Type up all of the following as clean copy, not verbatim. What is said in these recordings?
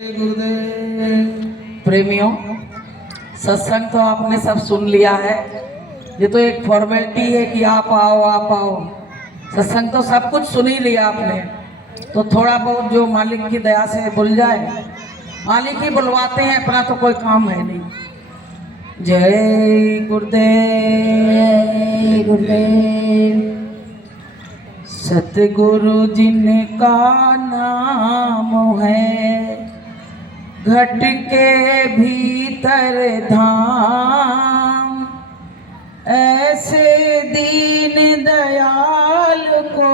गुरुदेव। प्रेमियों, सत्संग तो आपने सब सुन लिया है। ये तो एक फॉर्मेलिटी है कि आप आओ। सत्संग तो सब कुछ सुन ही लिया आपने, तो थोड़ा बहुत जो मालिक की दया से बुल जाए, मालिक ही बुलवाते हैं, अपना तो कोई काम है नहीं। जय गुरुदेव। गुरुदेव सतगुरु जिनका नाम है, घट के भीतर धाम, ऐसे दीन दयाल को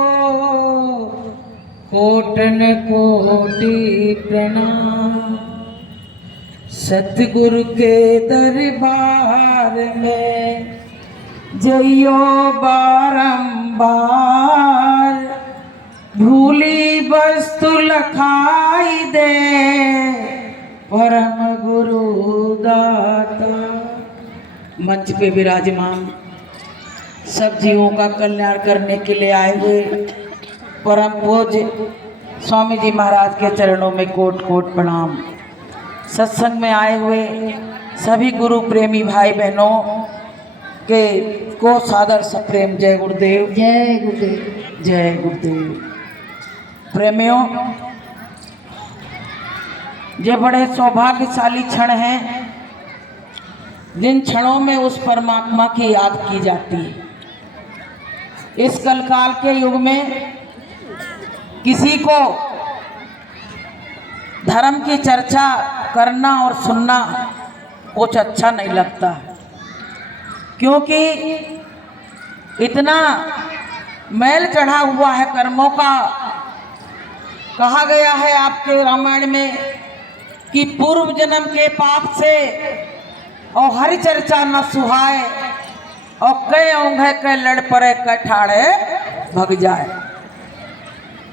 कोटन कोटि प्रणाम। सतगुरु के दरबार में जइयो बारंबार, भूली वस्तु लखाई दे परम गुरु दाता। मंच पे विराजमान सब जीवों का कल्याण करने के लिए आए हुए परम पूज्य स्वामी जी महाराज के चरणों में कोट कोट प्रणाम। सत्संग में आए हुए सभी गुरु प्रेमी भाई बहनों के को सादर सप्रेम जय गुरुदेव। जय गुरुदेव। जय गुरुदेव। प्रेमियों, ये बड़े सौभाग्यशाली क्षण हैं जिन क्षणों में उस परमात्मा की याद की जाती है। इस कलकाल के युग में किसी को धर्म की चर्चा करना और सुनना कुछ अच्छा नहीं लगता है, क्योंकि इतना मैल चढ़ा हुआ है कर्मों का। कहा गया है आपके रामायण में कि पूर्व जन्म के पाप से और हरि चर्चा न सुहाए, और कई औंघे के लड़ पड़े कई ठाड़े भग जाए।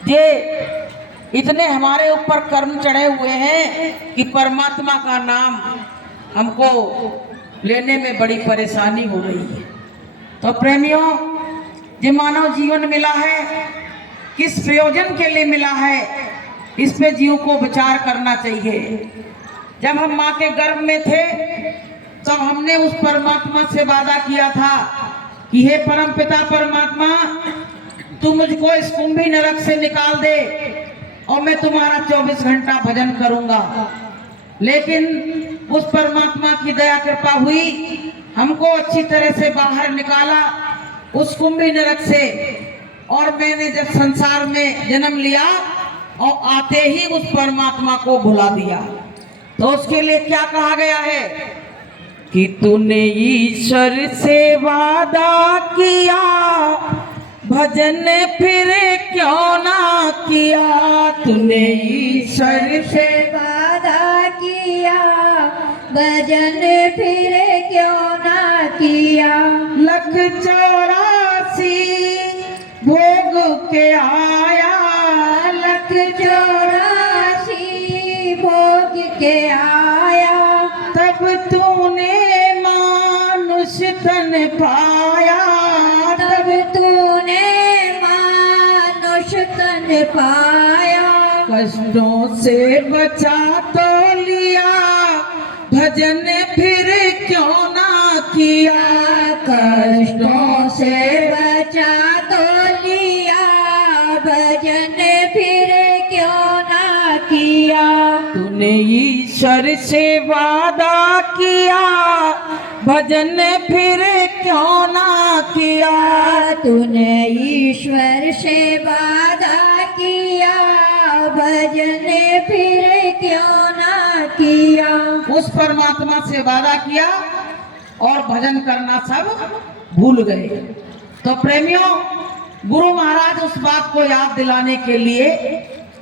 ये इतने हमारे ऊपर कर्म चढ़े हुए हैं कि परमात्मा का नाम हमको लेने में बड़ी परेशानी हो रही है। तो प्रेमियों, जो मानव जीवन मिला है किस प्रयोजन के लिए मिला है, इस पे जीव को विचार करना चाहिए। जब हम माँ के गर्भ में थे तब हमने उस परमात्मा से वादा किया था कि हे परम पिता परमात्मा, तू मुझको इस कुंभी नरक से निकाल दे और मैं तुम्हारा 24 घंटा भजन करूंगा। लेकिन उस परमात्मा की दया कृपा हुई, हमको अच्छी तरह से बाहर निकाला उस कुंभी नरक से, और मैंने जब संसार में जन्म लिया और आते ही उस परमात्मा को भुला दिया। तो उसके लिए क्या कहा गया है कि तूने ईश्वर से वादा किया, भजन फिर क्यों ना किया। तूने ईश्वर से वादा किया, भजन फिर क्यों ना किया। लख 84 भोग के आया, लख 84 भोग के आया। तब तूने मानुष तन पाया, तब तूने मानुष तन पाया। कष्टों से बचा तो लिया, भजन फिर क्यों ना किया। कष्टों से बचा तो लिया, भजन फिर क्यों ना किया। तूने ईश्वर से वादा किया, भजन फिर क्यों ना किया। तूने ईश्वर से वादा किया, भजन फिर क्यों ना किया। उस परमात्मा से वादा किया और भजन करना सब भूल गए। तो प्रेमियों, गुरु महाराज उस बात को याद दिलाने के लिए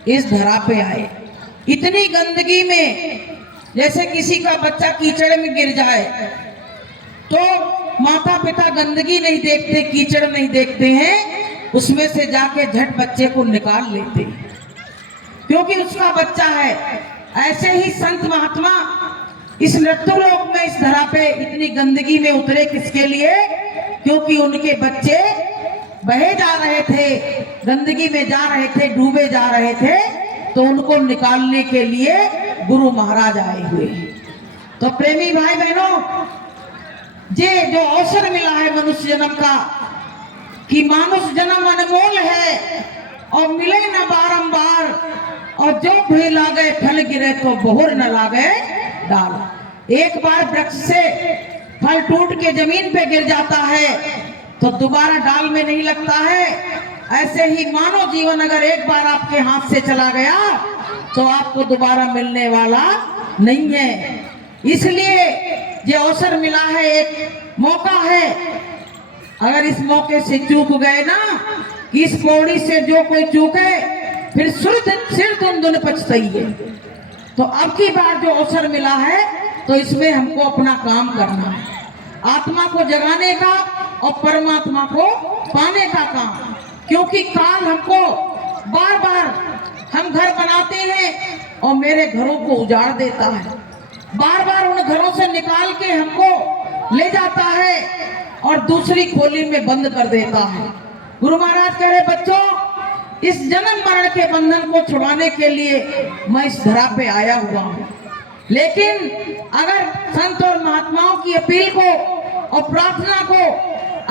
इस धरा पे आए। इतनी गंदगी में, जैसे किसी का बच्चा कीचड़ में गिर जाए तो माता पिता गंदगी नहीं देखते, कीचड़ नहीं देखते हैं, उसमें से जाके झट बच्चे को निकाल लेते हैं, क्योंकि उसका बच्चा है। ऐसे ही संत महात्मा इस मृत्यु लोक में, इस धरा पे इतनी गंदगी में उतरे किसके लिए? क्योंकि उनके बच्चे बहे जा रहे थे, गंदगी में जा रहे थे, डूबे जा रहे थे, तो उनको निकालने के लिए गुरु महाराज आए हुए हैं। तो प्रेमी भाई बहनों, ये जो अवसर मिला है मनुष्य जन्म का, कि मानुष जन्म अनमोल है और मिले न बारंबार, और जो भी लागे फल गिरे तो बहुर न लागे डाल। एक बार वृक्ष से फल टूट के जमीन पे गिर जाता है तो दोबारा डाल में नहीं लगता है। ऐसे ही मानव जीवन अगर एक बार आपके हाथ से चला गया तो आपको दोबारा मिलने वाला नहीं है। इसलिए ये अवसर मिला है, एक मौका है। अगर इस मौके से चूक गए ना, इस पौड़ी से जो कोई चूके फिर सिर धुन पछताई है। तो अब की बार जो अवसर मिला है तो इसमें हमको अपना काम करना है, आत्मा को जगाने का और परमात्मा को पाने का काम। क्योंकि काल हमको बार बार हम घर बनाते हैं और मेरे घरों को उजाड़ देता है, बार बार उन घरों से निकाल के हमको ले जाता है और दूसरी खोली में बंद कर देता है। गुरु महाराज कह रहे बच्चों, इस जन्म मरण के बंधन को छुड़ाने के लिए मैं इस धरा पे आया हुआ हूँ। लेकिन अगर संत और महात्माओं की अपील को और प्रार्थना को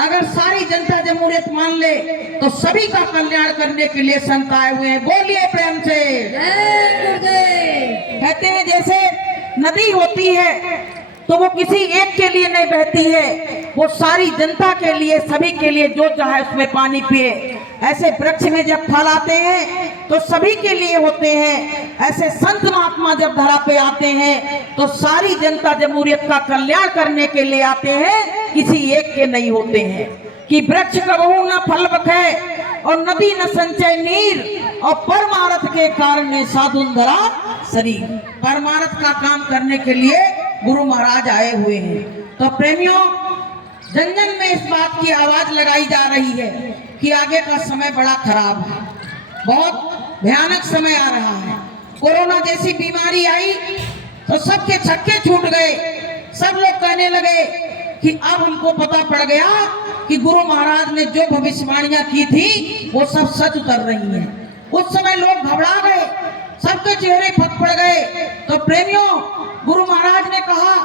अगर सारी जनता जमहूरियत मान ले तो सभी का कल्याण करने के लिए संत आए हुए हैं। बोलिए प्रेम से। कहते हैं जैसे नदी होती है तो वो किसी एक के लिए नहीं बहती है, वो सारी जनता के लिए, सभी के लिए, जो चाहे उसमें पानी पिए। ऐसे वृक्ष में जब फल आते हैं तो सभी के लिए होते हैं। ऐसे संत महात्मा जब धरा पे आते हैं तो सारी जनता जमहूरियत का कल्याण करने के लिए आते हैं, किसी एक के नहीं होते हैं। कि वृक्ष कबहू न फल बखे और नदी न संचय नीर, और परमार्थ के कारण साधुन धरा शरीर। परमार्थ का काम करने के लिए गुरु महाराज आए हुए हैं। तो प्रेमियों, जन जन में इस बात की आवाज लगाई जा रही है कि आगे का समय बड़ा खराब है, बहुत भयानक समय आ रहा है। कोरोना जैसी बीमारी आई तो सबके छक्के छूट गए। सब लोग कहने लगे कि अब हमको पता पड़ गया कि गुरु महाराज ने जो भविष्यवाणियां की थी वो सब सच उतर रही हैं। उस समय लोग घबरा गए, सबके चेहरे फट पड़ गए। तो प्रेमियों, गुरु महाराज ने कहा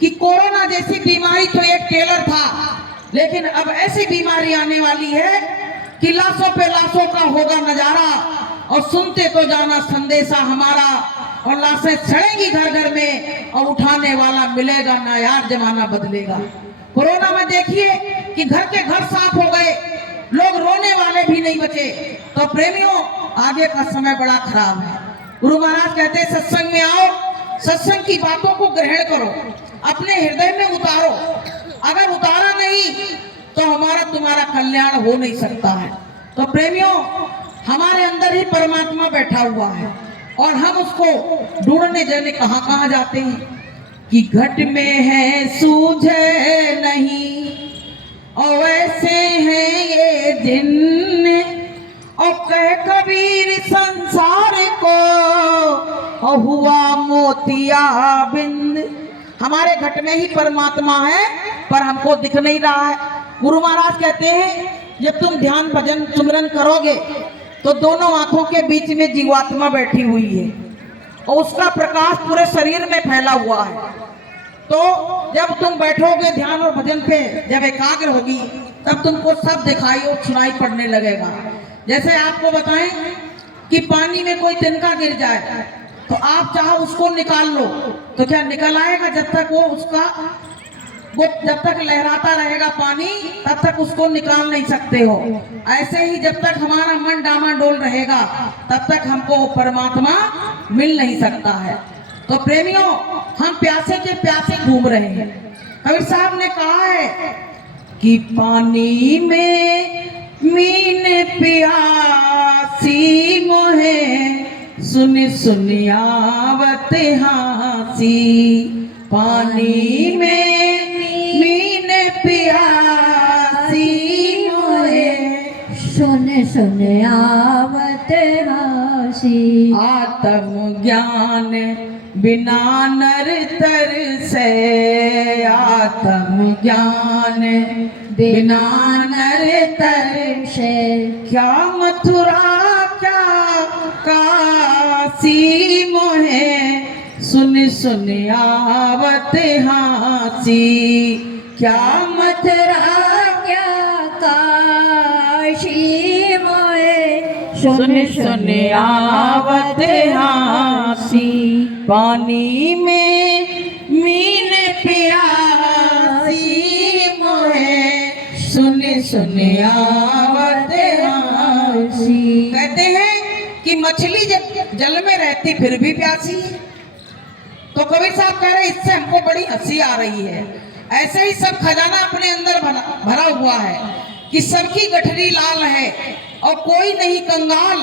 कि कोरोना जैसी बीमारी तो एक टेलर था, लेकिन अब ऐसी बीमारी आने वाली है कि लाशों पे लाशों का होगा नजारा, और सुनते तो जाना संदेशा हमारा, और लाशें सड़ेंगी घर घर में और उठाने वाला मिलेगा ना यार, जमाना बदलेगा। कोरोना में देखिए कि घर के घर साफ हो गए, लोग रोने वाले भी नहीं बचे। तो प्रेमियों, आगे का समय बड़ा खराब है। गुरु महाराज कहते हैं सत्संग में आओ, सत्संग की बातों को ग्रहण करो, अपने हृदय में उतारो। अगर उतारा नहीं तो हमारा तुम्हारा कल्याण हो नहीं सकता है। तो प्रेमियों, हमारे अंदर ही परमात्मा बैठा हुआ है और हम उसको ढूंढने जाने कहाँ कहाँ जाते हैं कि घट में है सूझे नहीं और वैसे हैं ये जिन्न, और कह कबीर संसार को और हुआ मोतिया बिंद। हमारे घट में ही परमात्मा है पर हमको दिख नहीं रहा है। गुरु महाराज कहते हैं जब तुम ध्यान भजन सुमिरन करोगे तो दोनों आंखों के बीच में जीवात्मा बैठी हुई है और उसका प्रकाश पूरे शरीर में फैला हुआ है। तो जब तुम बैठोगे ध्यान और भजन पे, जब एकाग्र होगी तब तुमको सब दिखाई और सुनाई पड़ने लगेगा। जैसे आपको बताएं कि पानी में कोई तिनका गिर जाए तो आप चाहो उसको निकाल लो तो क्या निकल आएगा? जब तक वो जब तक लहराता रहेगा पानी तब तक उसको निकाल नहीं सकते हो। ऐसे ही जब तक हमारा मन डामाडोल रहेगा तब तक हमको परमात्मा मिल नहीं सकता है। तो प्रेमियों, हम प्यासे के प्यासे घूम रहे हैं। कबीर साहब ने कहा है कि पानी में मीन प्यासी मोहे सुन सुनियावत हासी। पानी में मीन प्यासी मोहे सुन सुन आवत हासी। आत्म ज्ञान बिना नर तर से, आत्म ज्ञान बिना नर तर से। क्या मथुरा क्या काशी, मोहे सुन सुन आवत हासी। क्या मथुरा क्या काशी मोए सुन सुन आवत हासी। पानी में मीन प्यासी मोहे सुन सुन आवत हासी। कहते हैं कि मछली जब जल में रहती फिर भी प्यासी है। तो कबीर साहब कह रहे इससे हमको बड़ी हंसी आ रही है। ऐसे ही सब खजाना अपने अंदर भरा हुआ है कि सबकी गठरी लाल है और कोई नहीं कंगाल,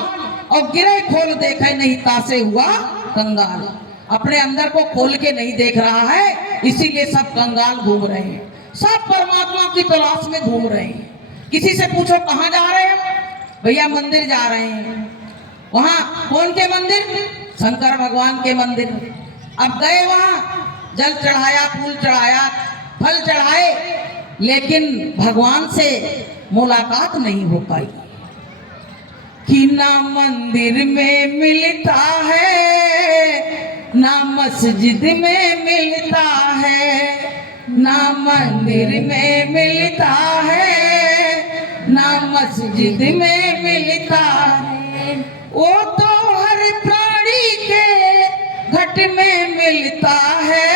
और गिरे खोल देखे नहीं तासे हुआ कंगाल। अपने अंदर को खोल के नहीं देख रहा है, इसीलिए सब कंगाल घूम रहे हैं, सब परमात्मा की तलाश में घूम रहे हैं। किसी से पूछो कहाँ जा रहे हैं, भैया मंदिर जा रहे हैं। वहां कौन के मंदिर? शंकर भगवान के मंदिर। अब गए वहां, जल चढ़ाया, फूल चढ़ाया, फल चढ़ाए, लेकिन भगवान से मुलाकात नहीं हो पाई। कि ना मंदिर में मिलता है, ना मस्जिद में मिलता है, ना मंदिर में मिलता है, ना मस्जिद में मिलता है। वो तो हर प्राणी के घट में मिलता है,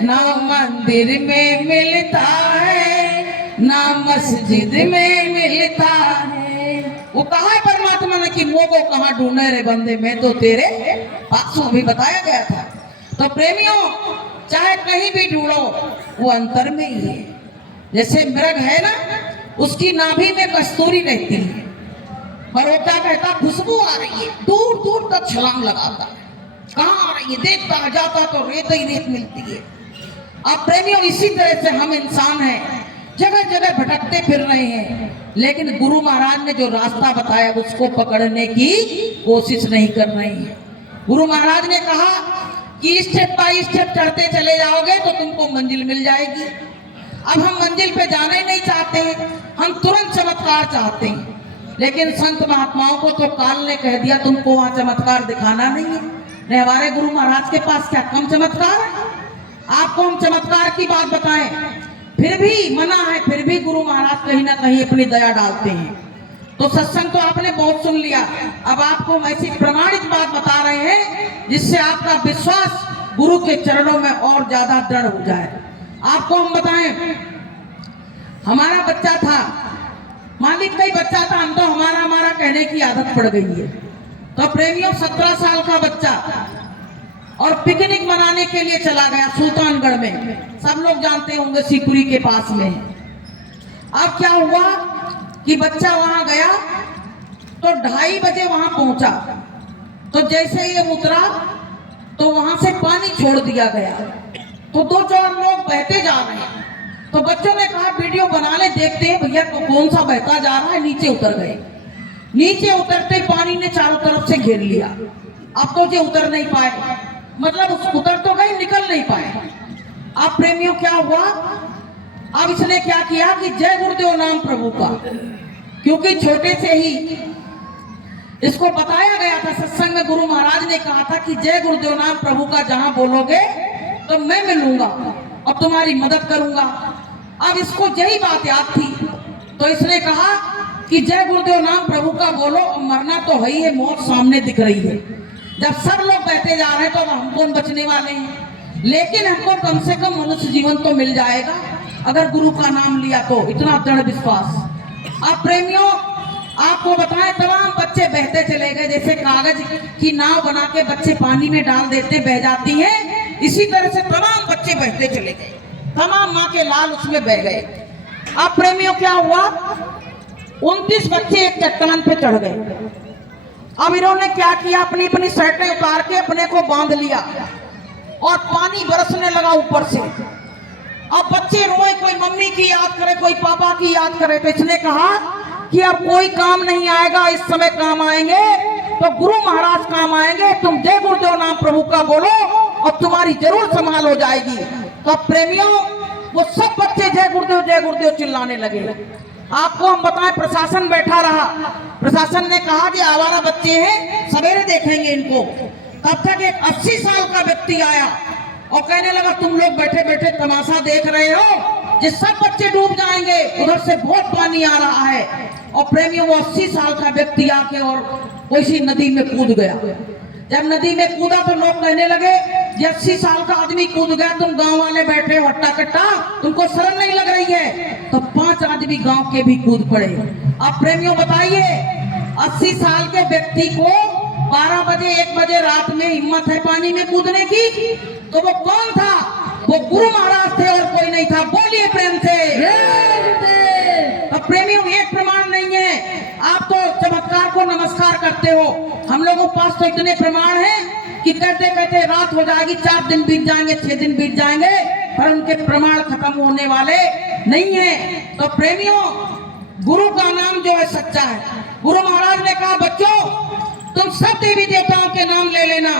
ना मंदिर में मिलता है, ना मस्जिद में मिलता है। वो कहा है परमात्मा ने कि मोह को कहाँ ढूंढे रे बंदे, मैं तो तेरे पास हूं, अभी बताया गया था। तो प्रेमियों, चाहे कहीं भी ढूंढो वो अंतर में ही है। जैसे मृग है ना, उसकी नाभि में कस्तूरी रहती है, पर वो क्या कहता, खुशबू आ रही है, दूर दूर तक छलांग लगाता है, कहाँ आ रही है, देखता जाता तो रेत ही रेत मिलती है। अब प्रेमियों, इसी तरह से हम इंसान हैं, जगह जगह भटकते फिर रहे हैं, लेकिन गुरु महाराज ने जो रास्ता बताया उसको पकड़ने की कोशिश नहीं कर रहे हैं। गुरु महाराज ने कहा कि स्टेप बाय स्टेप चढ़ते चले जाओगे तो तुमको मंजिल मिल जाएगी। अब हम मंजिल पे जाना ही नहीं चाहते हैं, हम तुरंत चमत्कार चाहते हैं। लेकिन संत महात्माओं को तो काल ने कह दिया तुमको वहां चमत्कार दिखाना नहीं है। नहीं, हमारे गुरु महाराज के पास क्या कम चमत्कार है? आपको हम चमत्कार की बात बताएं, फिर भी मना है, फिर भी गुरु महाराज कहीं ना कहीं अपनी दया डालते हैं। तो सत्संग तो आपने बहुत सुन लिया, अब आपको हम ऐसी प्रमाणित बात बता रहे हैं जिससे आपका विश्वास गुरु के चरणों में और ज्यादा दृढ़ हो जाए। आपको हम बताएं, हमारा बच्चा था, मालिक का ही बच्चा था, हम तो हमारा कहने की आदत पड़ गई है। तो प्रेमियों, 17 साल का बच्चा और पिकनिक मनाने के लिए चला गया सुल्तानगढ़ में, सब लोग जानते होंगे सिकुरी के पास में। अब क्या हुआ कि बच्चा वहां गया तो 2:30 बजे वहां पहुंचा, तो जैसे ये उतरा तो वहां से पानी छोड़ दिया गया, तो 2-4 लोग बहते जा रहे हैं। तो बच्चों ने कहा वीडियो बना ले, देखते हैं भैया कौन सा बहता जा रहा है। नीचे उतर गए, नीचे उतरते पानी ने चारों तरफ से घेर लिया। अब तो ये उतर नहीं पाए, मतलब उतर तो गए, निकल नहीं पाए। अब प्रेमियों क्या हुआ, अब इसने क्या किया कि जय गुरुदेव नाम प्रभु का, क्योंकि छोटे से ही इसको बताया गया था सत्संग में, गुरु महाराज ने कहा था कि जय गुरुदेव नाम प्रभु का जहां बोलोगे तो मैं मिलूंगा और तुम्हारी मदद करूंगा। अब इसको यही बात याद थी, तो इसने कहा कि जय गुरुदेव नाम प्रभु का बोलो, मरना तो है ही है, मौत सामने दिख रही है। जब सब लोग बहते जा रहे हैं तो हम कौन बचने वाले हैं, लेकिन हमको कम से कम मनुष्य जीवन तो मिल जाएगा अगर गुरु का नाम लिया तो। इतना दृढ़ विश्वास। अब प्रेमियों, आपको बताएं, तमाम बच्चे बहते चले गए, जैसे कागज की नाव बना के बच्चे पानी में डाल देते, बह जाती है, इसी तरह से तमाम बच्चे बहते चले गए, तमाम माँ के लाल उसमें बह गए। अब प्रेमियों क्या हुआ, 29 बच्चे एक चट्टान पे चढ़ गए। अब इन्होंने क्या किया, अपनी अपनी शर्टें उतार के अपने को बांध लिया और पानी बरसने लगा ऊपर से। अब बच्चे रोए, कोई मम्मी की याद करे, कोई पापा की याद करे। तो इसने कहा कि अब कोई काम नहीं आएगा, इस समय काम आएंगे तो गुरु महाराज काम आएंगे। तुम जय गुरुदेव नाम प्रभु का बोलो और तुम्हारी जरूर संभाल हो जाएगी। तो प्रेमियों, वो सब बच्चे जय गुरुदेव चिल्लाने लगे। आपको हम बताएं, प्रशासन बैठा रहा, प्रशासन ने कहा कि आवारा बच्चे हैं, सवेरे देखेंगे इनको। तब तक एक 80 साल का व्यक्ति आया और कहने लगा, तुम लोग बैठे बैठे तमाशा देख रहे हो, ये सब बच्चे डूब जाएंगे, उधर से बहुत पानी आ रहा है। और प्रेमियों, वो 80 साल का व्यक्ति आके और कोई नदी में कूद गया। जब नदी में कूदा तो लोग कहने लगे, ये 80 साल का आदमी कूद गया, तुम गांव वाले बैठे हो हट्टा कट्टा, तुमको शर्म नहीं लग रही है? तो 5 आदमी गांव के भी कूद पड़े। अब प्रेमियों बताइए, 80 साल के व्यक्ति को 12 बजे 1 बजे रात में हिम्मत है पानी में कूदने की? तो वो कौन था? वो गुरु महाराज थे और कोई नहीं था। बोलिए प्रेम से। अब प्रेमियों, एक प्रमाण नहीं है, आप तो चमत्कार को नमस्कार करते हो, हम लोगों के पास तो इतने प्रमाण हैं कि कहते कहते रात हो जाएगी, 4 दिन बीत जाएंगे, 6 दिन बीत जाएंगे, पर उनके प्रमाण खत्म होने वाले नहीं है। तो प्रेमियों, गुरु का नाम जो है सच्चा है। गुरु महाराज ने कहा, बच्चों तुम सब देवी देवताओं के नाम ले लेना,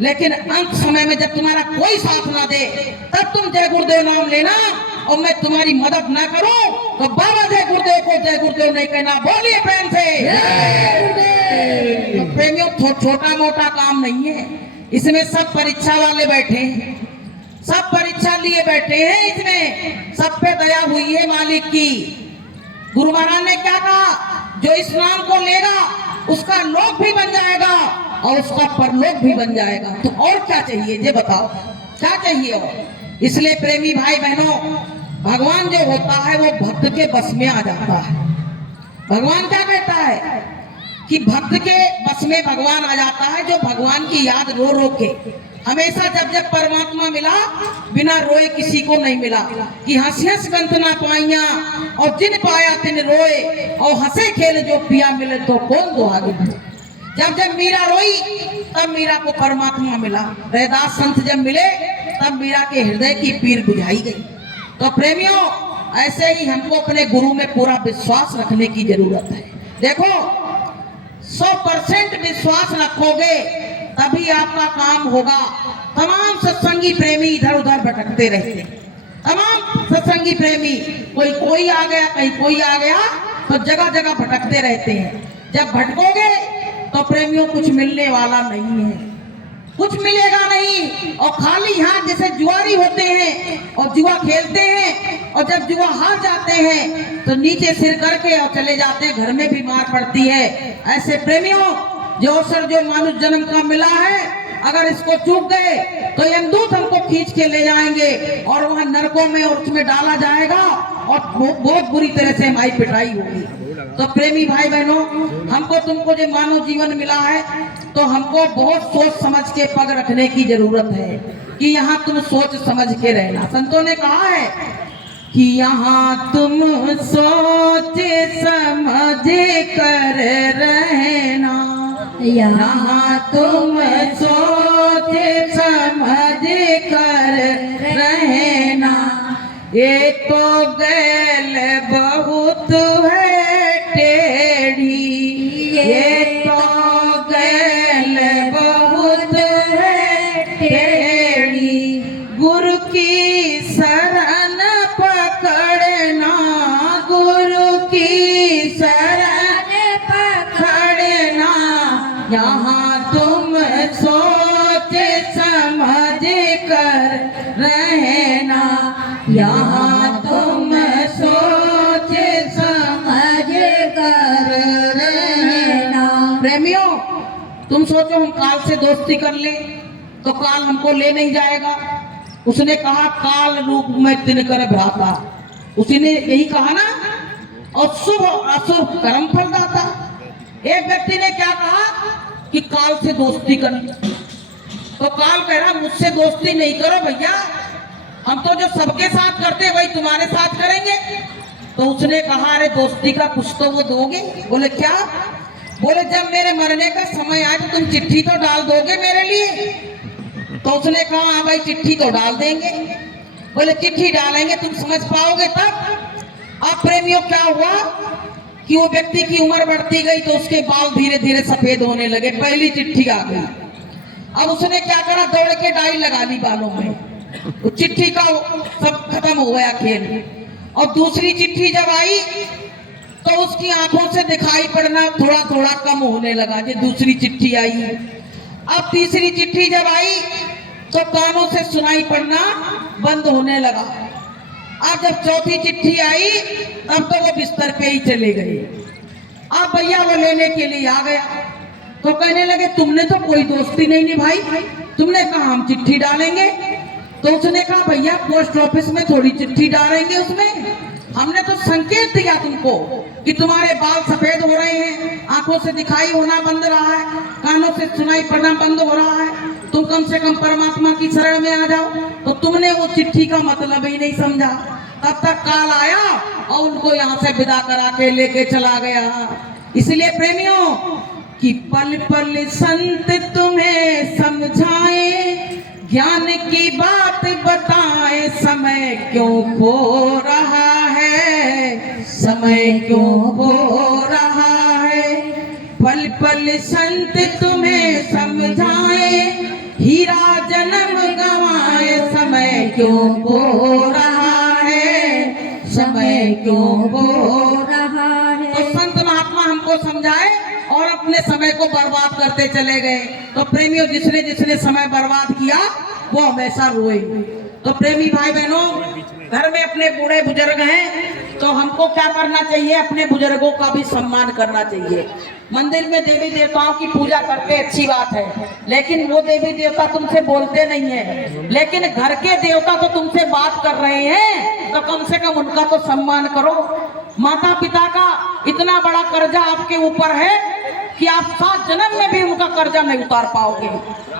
लेकिन अंत समय में जब तुम्हारा कोई साथ ना दे, तब तुम जय गुरुदेव नाम लेना, और मैं तुम्हारी मदद ना करूं तो बाबा जय गुरुदेव को जय गुरुदेव नहीं कहना। बोलिए प्रेम से। तो प्रेमियों, छोटा मोटा काम नहीं है, इसमें सब परीक्षा वाले बैठे हैं, सब परीक्षा लिए बैठे हैं, इसमें सब पे दया हुई है मालिक की। गुरु महाराज ने क्या कहा, जो इस नाम को लेगा उसका लोक भी बन जाएगा और उसका परलोक भी बन जाएगा। तो और क्या चाहिए, ये बताओ, क्या चाहिए और? इसलिए प्रेमी भाई बहनों, भगवान जो होता है वो भक्त के बस में आ जाता है। भगवान क्या कहता है कि भक्त के बस में भगवान आ जाता है, जो भगवान की याद रो रो के हमेशा, जब जब परमात्मा मिला बिना रोए किसी को नहीं मिला, कि हंस हंस गंत ना पाइया और जिन पाया तिन रोए, और हंसे खेल जो पिया मिले तो कौन दुहागे। जब जब मीरा रोई तब मीरा को परमात्मा मिला, रैदास संत जब मिले तब मीरा के हृदय की पीर बुझाई गई। तो प्रेमियों, ऐसे ही हमको अपने गुरु में पूरा विश्वास रखने की जरूरत है। देखो, 100% विश्वास रखोगे तभी आपका काम होगा। तमाम सत्संगी प्रेमी इधर उधर भटकते रहते, तमाम सत्संगी प्रेमी, कोई आ गया, कहीं कोई आ गया, तो जगह जगह भटकते रहते हैं। जब भटकोगे तो प्रेमियों कुछ मिलने वाला नहीं है, कुछ मिलेगा नहीं। और खाली हाथ जैसे जुआरी होते हैं और जुआ खेलते हैं, और जब जुआ हार जाते हैं तो नीचे सिर करके और चले जाते हैं, घर में भी मार पड़ती है। ऐसे प्रेमियों, जो अवसर जो मानुष जन्म का मिला है, अगर इसको चूक गए तो यमदूत हमको खींच के ले जाएंगे और वहां नरकों में और उसमें डाला जाएगा और बहुत बुरी तरह से हमारी पिटाई होगी। तो प्रेमी भाई बहनों, हमको तुमको जो मानव जीवन मिला है, तो हमको बहुत सोच समझ के पग रखने की जरूरत है कि यहाँ तुम सोच समझ के रहना। संतों ने कहा है कि यहाँ तुम सोच समझ कर रहना, यहाँ तुम सोच समझ कर रहना, ये तो गैल बहुत है टेढ़ी, ये तो गैल बहुत है टेढ़ी, गुरु की शरण पकड़ना, गुरु की शरण पकड़ना, यहाँ तुम सोच समझ कर रहना, यहाँ तुम सोच समझ कर रहना। प्रेमियों, तुम सोचो हम काल से दोस्ती कर ले तो काल हमको ले नहीं जाएगा। उसने कहा, काल रूप में तिनकर भ्राता, उसी ने यही कहा ना, और शुभ अशुभ कर्म फलदाता। एक व्यक्ति ने क्या कहा कि काल से दोस्ती कर, तो काल कह रहा मुझसे दोस्ती नहीं करो भैया, हम तो जो सबके साथ करते वही तुम्हारे साथ करेंगे। तो उसने कहा, अरे दोस्ती का कुछ तो वो दोगे? बोले क्या? बोले जब मेरे मरने का समय आए तो तुम चिट्ठी तो डाल दोगे मेरे लिए? तो उसने कहा, हाँ भाई चिट्ठी तो डाल देंगे। बोले चिट्ठी डालेंगे, तुम समझ पाओगे तब। अब प्रेमियों क्या हुआ कि वो व्यक्ति की उम्र बढ़ती गई तो उसके बाल धीरे धीरे सफेद होने लगे, पहली चिट्ठी आ गई। अब उसने क्या करा, दौड़ के डाई लगा ली बालों में, तो चिट्ठी का सब खत्म हो गया खेल। और दूसरी चिट्ठी जब आई तो उसकी आंखों से दिखाई पड़ना थोड़ा थोड़ा कम होने लगा। ये दूसरी चिट्ठी आई, अब तीसरी चिट्ठी जब आई तो कानों से सुनाई पड़ना बंद होने लगा। अब जब चौथी चिट्ठी आई तब तो वो बिस्तर पे ही चले गए। अब भैया वो लेने के लिए आ गया तो कहने लगे तुमने तो कोई दोस्ती नहीं निभाई, तुमने कहा हम चिट्ठी डालेंगे। तो उसने कहा भैया पोस्ट ऑफिस में थोड़ी चिट्ठी डालेंगे, उसमें हमने तो संकेत दिया तुमको कि तुम्हारे बाल सफेद हो रहे हैं, आंखों से दिखाई होना बंद रहा है, कानों से सुनाई पड़ना बंद हो रहा है, तुम कम से कम परमात्मा की शरण में आ जाओ। तो तुमने वो चिट्ठी का मतलब ही नहीं समझा। तब तक काल आया और उनको यहाँ से विदा करा के लेके चला गया। इसलिए प्रेमियों कि पल पल संत तुम्हें समझाए, ज्ञान की बात बताए, समय क्यों खो रहा है, समय क्यों खो रहा है। पल पल संत तुम्हें समझाए, हीरा जन्म गवाए, समय क्यों खो रहा है, समय क्यों खो रहा है। तो संत महात्मा हमको समझाए और अपने समय को बर्बाद करते चले गए। तो प्रेमियों जिसने जिसने समय बर्बाद किया वो हमेशा रोए। तो प्रेमी भाई बहनों, घर में अपने बूढ़े बुजुर्ग हैं तो हमको क्या करना चाहिए, अपने बुजुर्गों का भी सम्मान करना चाहिए। मंदिर में देवी देवताओं की पूजा करते अच्छी बात है, लेकिन वो देवी देवता तुमसे बोलते नहीं है, लेकिन घर के देवता तो तुमसे बात कर रहे हैं तो कम से कम उनका तो सम्मान करो। माता पिता का इतना बड़ा कर्जा आपके ऊपर है कि आप 7 जन्म में भी उनका कर्जा नहीं उतार पाओगे।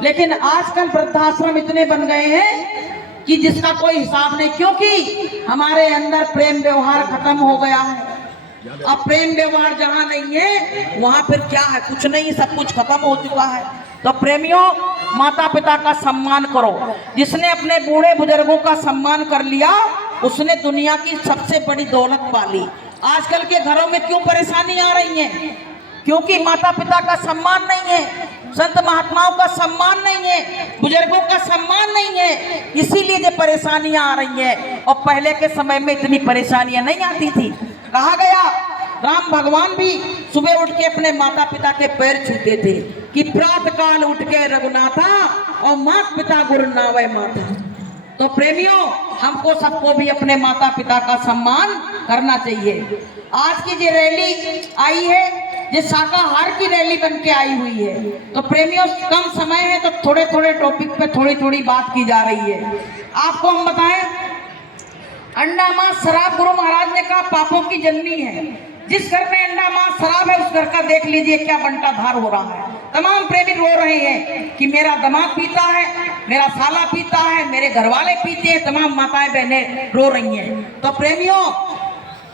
लेकिन आजकल वृद्धाश्रम इतने बन गए हैं कि जिसका कोई हिसाब नहीं, क्योंकि हमारे अंदर प्रेम व्यवहार खत्म हो गया है। अब प्रेम व्यवहार जहाँ नहीं है वहां फिर क्या है, कुछ नहीं, सब कुछ खत्म हो चुका है। तो प्रेमियों माता पिता का सम्मान करो। जिसने अपने बूढ़े बुजुर्गों का सम्मान कर लिया उसने दुनिया की सबसे बड़ी दौलत पाली। आजकल के घरों में क्यों परेशानी आ रही है, क्योंकि माता पिता का सम्मान नहीं है, संत महात्माओं का सम्मान नहीं है, बुजुर्गों का सम्मान नहीं है, इसीलिए ये परेशानियां आ रही हैं। और पहले के समय में इतनी परेशानियां नहीं आती थी। कहा गया राम भगवान भी सुबह उठ के अपने माता पिता के पैर छूते थे कि प्रातः काल उठ के रघुनाथा और माता पिता गुरु नावै माता। तो प्रेमियों हमको सबको भी अपने माता पिता का सम्मान करना चाहिए। आज की जो रैली आई है ये शाकाहार की रैली बन के आई हुई है। तो प्रेमियों कम समय है तो थोड़े थोड़े टॉपिक पे थोड़ी थोड़ी बात की जा रही है। आपको हम बताएं, अंडा मांस शराब गुरु महाराज ने कहा पापों की जननी है। जिस घर में अंडा मांस शराब है उस घर का देख लीजिए क्या बंटा धार हो रहा है। तमाम प्रेमी रो रहे हैं कि मेरा दामाद पीता है, मेरा साला पीता है, मेरे घर वाले पीते हैं, तमाम माताएं बहनें रो रही हैं। तो प्रेमियों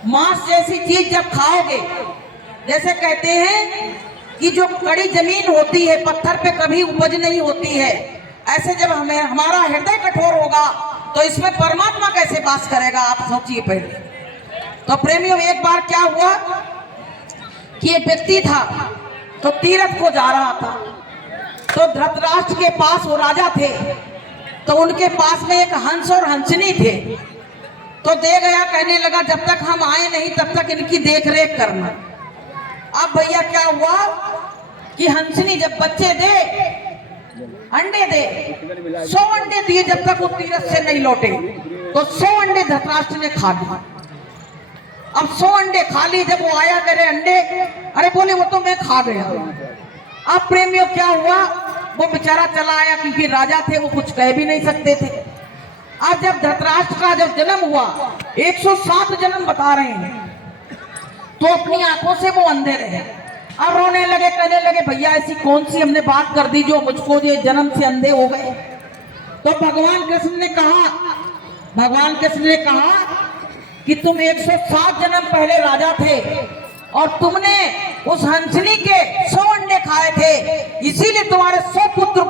मांस जैसी चीज जब खाओगे, जैसे कहते हैं कि जो कड़ी जमीन होती है पत्थर पे कभी उपज नहीं होती है, ऐसे जब हमारा हृदय कठोर होगा तो इसमें परमात्मा कैसे वास करेगा, आप सोचिए पहले। तो प्रेमियों एक बार क्या हुआ कि एक व्यक्ति था तो तीर्थ को जा रहा था, तो धृतराष्ट्र के पास वो राजा थे, तो उनके पास में एक हंस और हंसनी थे। तो दे गया, कहने लगा जब तक हम आए नहीं तब तक इनकी देख रेख करना। अब भैया क्या हुआ कि हंसनी जब बच्चे दे, अंडे दे, 100 अंडे दिए, जब तक वो तीर्थ से नहीं लौटे तो 100 अंडे धृतराष्ट्र ने खा लिए। अब 100 अंडे खा लिए, जब वो आया करे अंडे, अरे बोले वो तो मैं खा गया। अब प्रेमियों क्या हुआ, वो बेचारा चला आया क्योंकि राजा थे, वो कुछ कह भी नहीं सकते थे। अब जब धृतराष्ट्र का जब जन्म हुआ, 107 जन्म बता रहे हैं, तो अपनी आंखों से वो अंधे रहे। अब रोने लगे, कहने लगे भैया ऐसी कौन सी हमने बात कर दी जो मुझको ये जन्म से अंधे हो गए। तो भगवान कृष्ण ने कहा कि तुम 107 जन्म पहले राजा थे और तुमने उस हंसनी के 100 अंडे खाए थे, इसीलिए तुम्हारे 100 पुत्र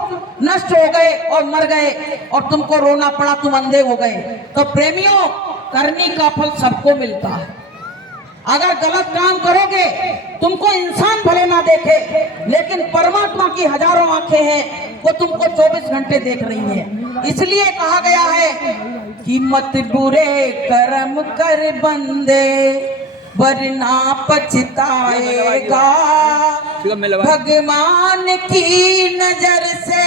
नष्ट हो गए और मर गए और तुमको रोना पड़ा, तुम अंधे हो गए। तो प्रेमियों करनी का फल सबको मिलता है। अगर गलत काम करोगे तुमको इंसान भले ना देखे, लेकिन परमात्मा की हजारों आंखें हैं, वो तुमको 24 घंटे देख रही हैं। इसलिए कहा गया है कि मत बुरे कर्म कर बंदे, वरना पछताएगा। भगवान की नजर से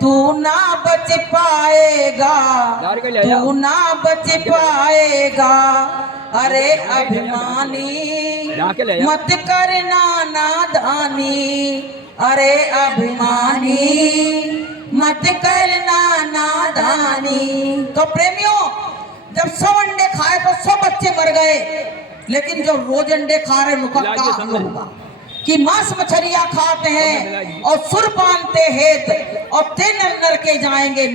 तू ना बच पाएगा, तू ना बच पाएगा। अरे अभिमानी मत करना नादानी, अरे अभिमानी मत करना नादानी। तो प्रेमियों, जब 100 अंडे खाए तो 100 बच्चे मर गए, लेकिन जो रोज अंडे खा रहे उनका क्या होगा? कि मांस मछलियां खाते हैं और सुर बांधते हैं और ते नर के जाएंगे।